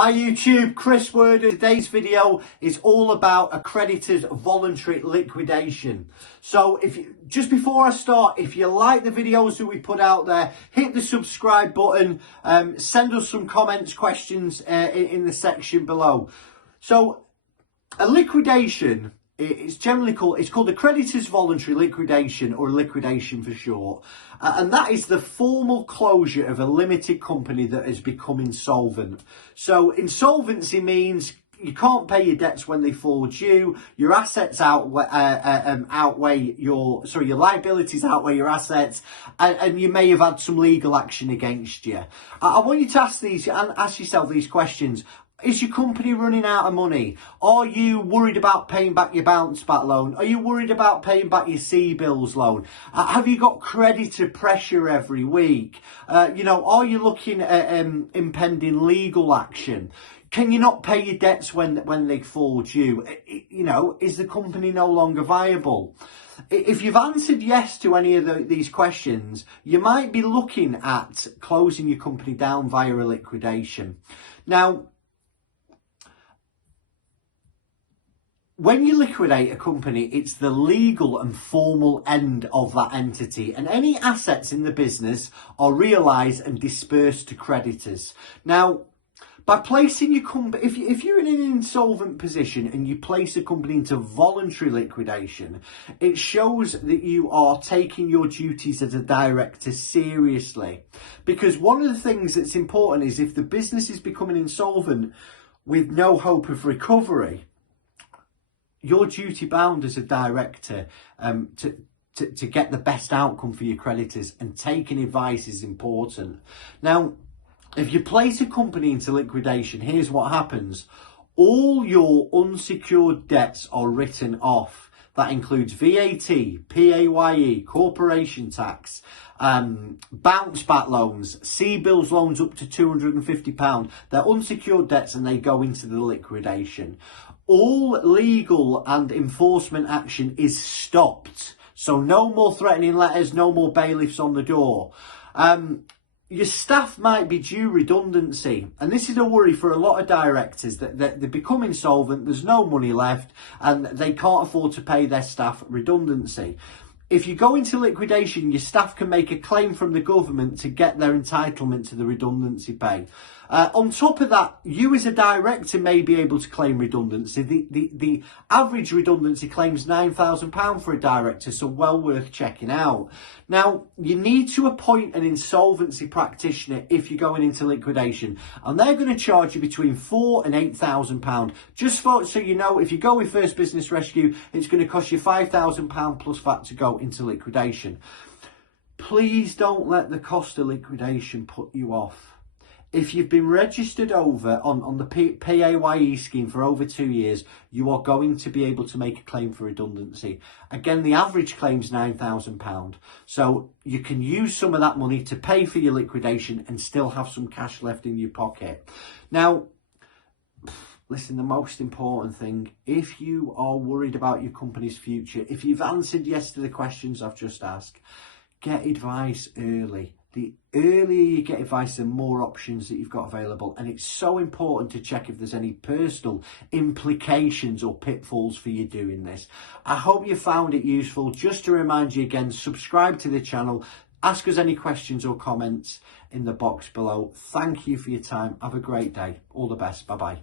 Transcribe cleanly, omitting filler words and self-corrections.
Hi YouTube, Chris Word. Today's video is all about a creditor's voluntary liquidation. So just before I start, if you like the videos that we put out there, hit the subscribe button, send us some comments, questions in the section below. So a liquidation, it's called a creditor's voluntary liquidation, or liquidation for short. And that is the formal closure of a limited company that has become insolvent. So insolvency means you can't pay your debts when they fall due. Your assets outweigh your liabilities outweigh your assets, and you may have had some legal action against you. I want you to ask yourself these questions. Is your company running out of money? Are you worried about paying back your bounce back loan? Are you worried about paying back your C-bills loan? Have you got creditor pressure every week? Are you looking at impending legal action? Can you not pay your debts when they fall due? Is the company no longer viable? If you've answered yes to any of these questions, you might be looking at closing your company down via a liquidation. Now, when you liquidate a company, it's the legal and formal end of that entity, and any assets in the business are realised and dispersed to creditors. Now, by placing your company, if you're in an insolvent position and you place a company into voluntary liquidation, it shows that you are taking your duties as a director seriously. Because one of the things that's important is, if the business is becoming insolvent with no hope of recovery, you're duty bound as a director to get the best outcome for your creditors, and taking advice is important. Now, if you place a company into liquidation, here's what happens. All your unsecured debts are written off. That includes VAT, PAYE, corporation tax, bounce back loans, C-bills loans up to £250. They're unsecured debts and they go into the liquidation. All legal and enforcement action is stopped. So no more threatening letters, no more bailiffs on the door. Your staff might be due redundancy, and this is a worry for a lot of directors, that they become insolvent, there's no money left, and they can't afford to pay their staff redundancy. If you go into liquidation, your staff can make a claim from the government to get their entitlement to the redundancy pay. On top of that, you as a director may be able to claim redundancy. The average redundancy claim is £9,000 for a director, so well worth checking out. Now, you need to appoint an insolvency practitioner if you're going into liquidation, and they're going to charge you between £4,000 and £8,000. Just so you know, if you go with First Business Rescue, it's going to cost you £5,000 plus VAT to go into liquidation. Please don't let the cost of liquidation put you off. If you've been registered over on the PAYE scheme for over 2 years, you are going to be able to make a claim for redundancy. Again, the average claim is £9,000. So you can use some of that money to pay for your liquidation and still have some cash left in your pocket. Now, listen, the most important thing, if you are worried about your company's future, if you've answered yes to the questions I've just asked, get advice early. The earlier you get advice, the more options that you've got available. And it's so important to check if there's any personal implications or pitfalls for you doing this. I hope you found it useful. Just to remind you again, subscribe to the channel. Ask us any questions or comments in the box below. Thank you for your time. Have a great day. All the best. Bye-bye.